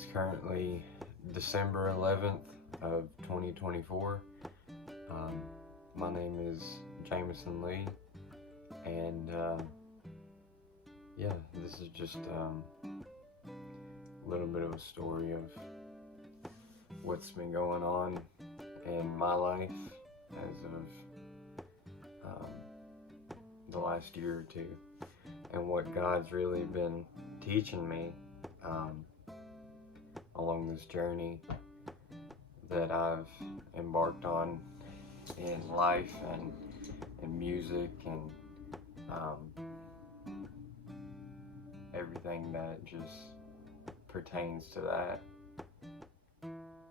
It's currently December 11th of 2024. Um, my name is Jameson Lee, and yeah, this is just a little bit of a story of what's been going on in my life as of the last year or two, and what God's really been teaching me along this journey that I've embarked on in life and in music and everything that just pertains to that.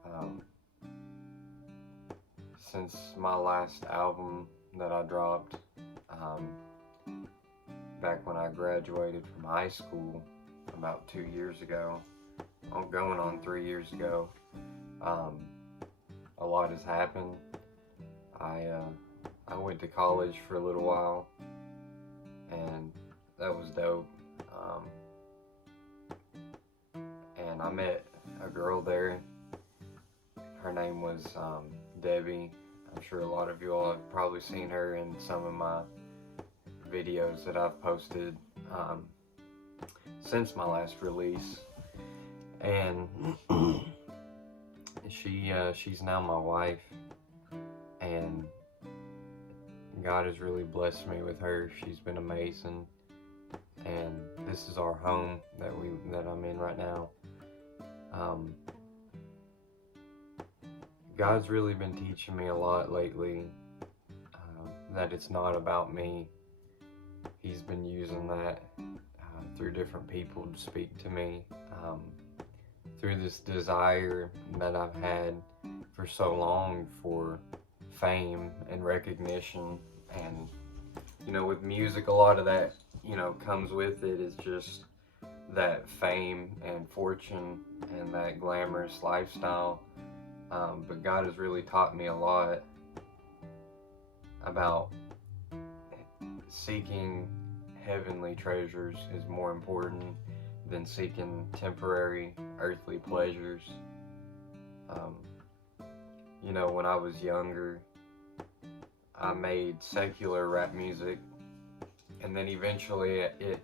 Um, since my last album that I dropped back when I graduated from high school about 2 years ago, going on 3 years ago, a lot has happened. I went to college for a little while, and that was dope. And I met a girl there. Her name was Debbie. I'm sure a lot of you all have probably seen her in some of my videos that I've posted since my last release. And she's now my wife, and God has really blessed me with her. She's been amazing, and this is our home that I'm in right now. God's really been teaching me a lot lately, that it's not about me. He's been using that through different people to speak to me, through this desire that I've had for so long for fame and recognition. And with music, a lot of that comes with it is just that fame and fortune and that glamorous lifestyle. But God has really taught me a lot about seeking heavenly treasures is more important than seeking temporary earthly pleasures. When I was younger, I made secular rap music, and then eventually it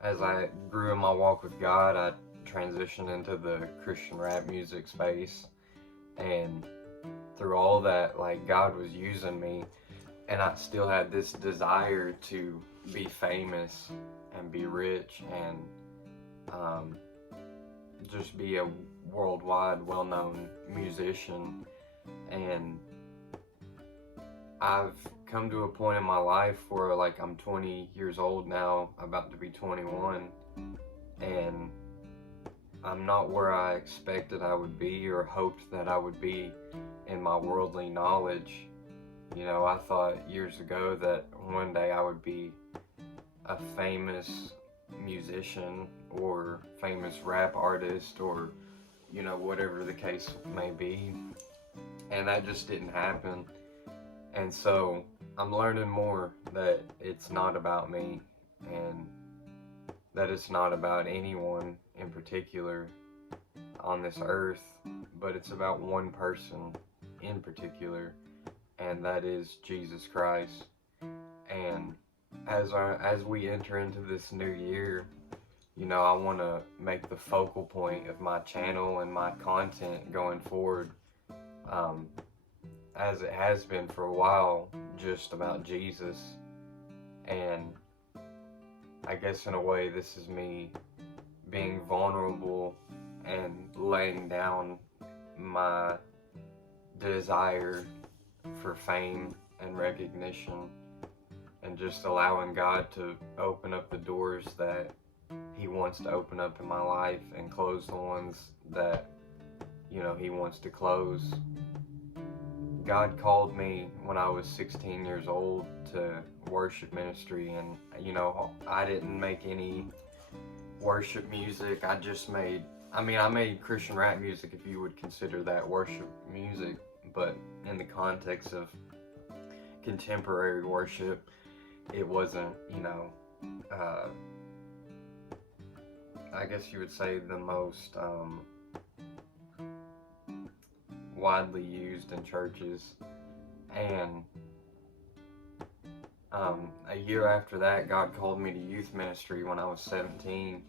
as I grew in my walk with God, I transitioned into the Christian rap music space, and through all that, like, God was using me, and I still had this desire to be famous and be rich and just be a worldwide well-known musician. And I've come to a point in my life where, like, I'm 20 years old now, about to be 21, and I'm not where I expected I would be or hoped that I would be in my worldly knowledge. I thought years ago that one day I would be a famous musician or famous rap artist, or whatever the case may be, and that just didn't happen. And so I'm learning more that it's not about me, and that it's not about anyone in particular on this earth, but it's about one person in particular, and that is Jesus Christ. And as we enter into this new year, I want to make the focal point of my channel and my content going forward, as it has been for a while, just about Jesus. And I guess in a way this is me being vulnerable and laying down my desire for fame and recognition, and just allowing God to open up the doors that He wants to open up in my life, and close the ones that He wants to close. God called me when I was 16 years old to worship ministry, and I didn't make any worship music. I made Christian rap music, if you would consider that worship music, but in the context of contemporary worship, it wasn't I guess you would say, the most widely used in churches. And a year after that, God called me to youth ministry when I was 17.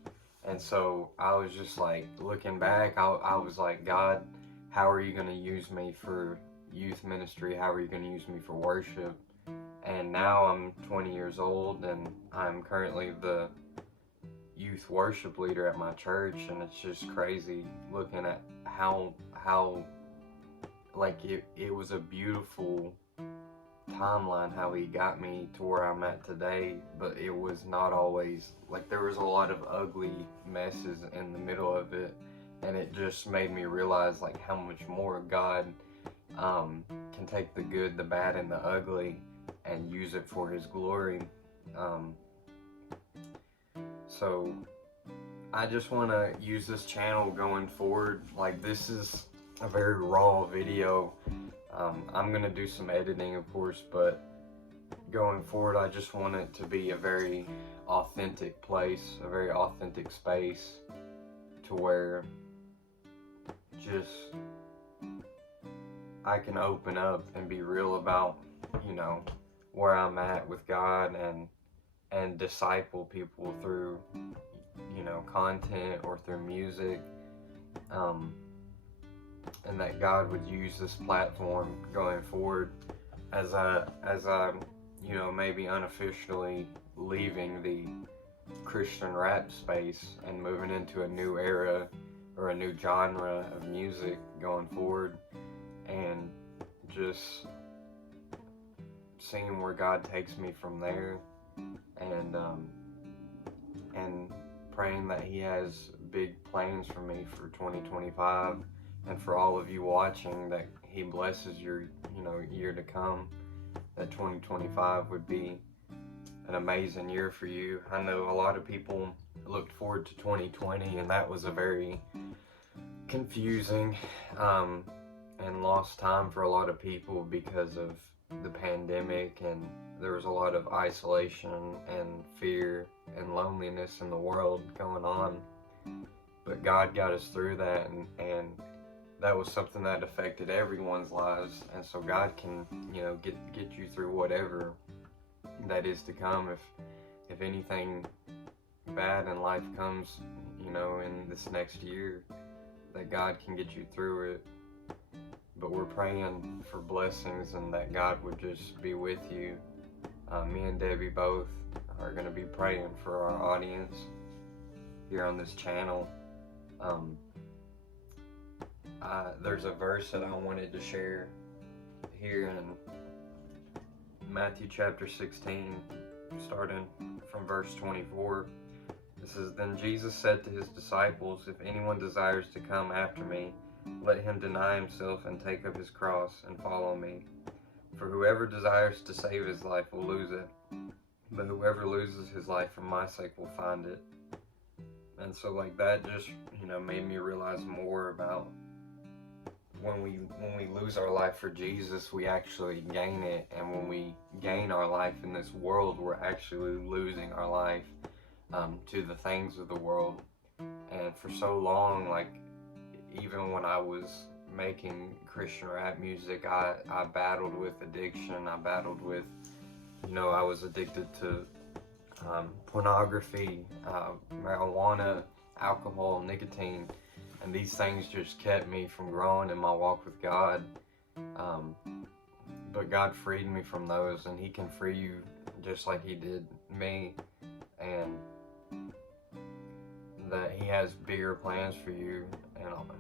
And so I was just like, looking back, I was like, God, how are you going to use me for youth ministry? How are you going to use me for worship? And now I'm 20 years old, and I'm currently the youth worship leader at my church. And it's just crazy looking at how like it was a beautiful timeline how he got me to where I'm at today, but it was not always like, there was a lot of ugly messes in the middle of it, and it just made me realize like how much more God can take the good, the bad, and the ugly and use it for his glory. So I just want to use this channel going forward. Like, this is a very raw video. I'm going to do some editing, of course, but going forward, I just want it to be a very authentic place, a very authentic space, to where just I can open up and be real about, you know, where I'm at with God, and disciple people through, you know, content or through music. And that God would use this platform going forward as I, you know, maybe unofficially leaving the Christian rap space and moving into a new era or a new genre of music going forward, and just seeing where God takes me from there, and praying that he has big plans for me for 2025. And for all of you watching, that he blesses your, you know, year to come, that 2025 would be an amazing year for you. I know a lot of people looked forward to 2020, and that was a very confusing and lost time for a lot of people because of the pandemic, and there was a lot of isolation and fear and loneliness in the world going on. But God got us through that, and that was something that affected everyone's lives, and so God can, you know, get you through whatever that is to come. If anything bad in life comes, you know, in this next year, that God can get you through it. But we're praying for blessings, and that God would just be with you. Me and Debbie both are going to be praying for our audience here on this channel. There's a verse that I wanted to share here in Matthew chapter 16, starting from verse 24. It says, "Then Jesus said to his disciples, 'If anyone desires to come after me, let him deny himself and take up his cross and follow me. For whoever desires to save his life will lose it, but whoever loses his life for my sake will find it.'" And so, like, that just, you know, made me realize more about when we lose our life for Jesus, we actually gain it, and when we gain our life in this world, we're actually losing our life to the things of the world. And for so long, like, even when I was making Christian rap music, I battled with addiction. I battled with, you know, I was addicted to pornography, marijuana, alcohol, nicotine, and these things just kept me from growing in my walk with God. But God freed me from those, and he can free you just like he did me, and that he has bigger plans for you, and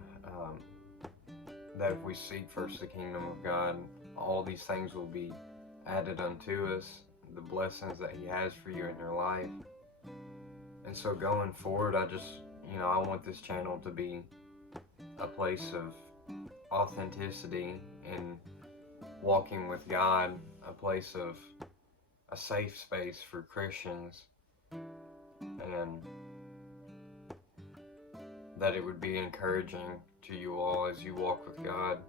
that if we seek first the kingdom of God, all these things will be added unto us, the blessings that he has for you in your life. And so going forward, I just, you know, I want this channel to be a place of authenticity and walking with God, a place of a safe space for Christians, and that it would be encouraging to you all as you walk with God,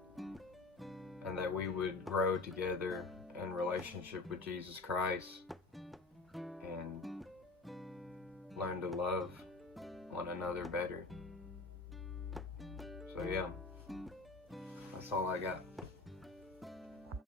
and that we would grow together in relationship with Jesus Christ and learn to love one another better. So yeah, that's all I got.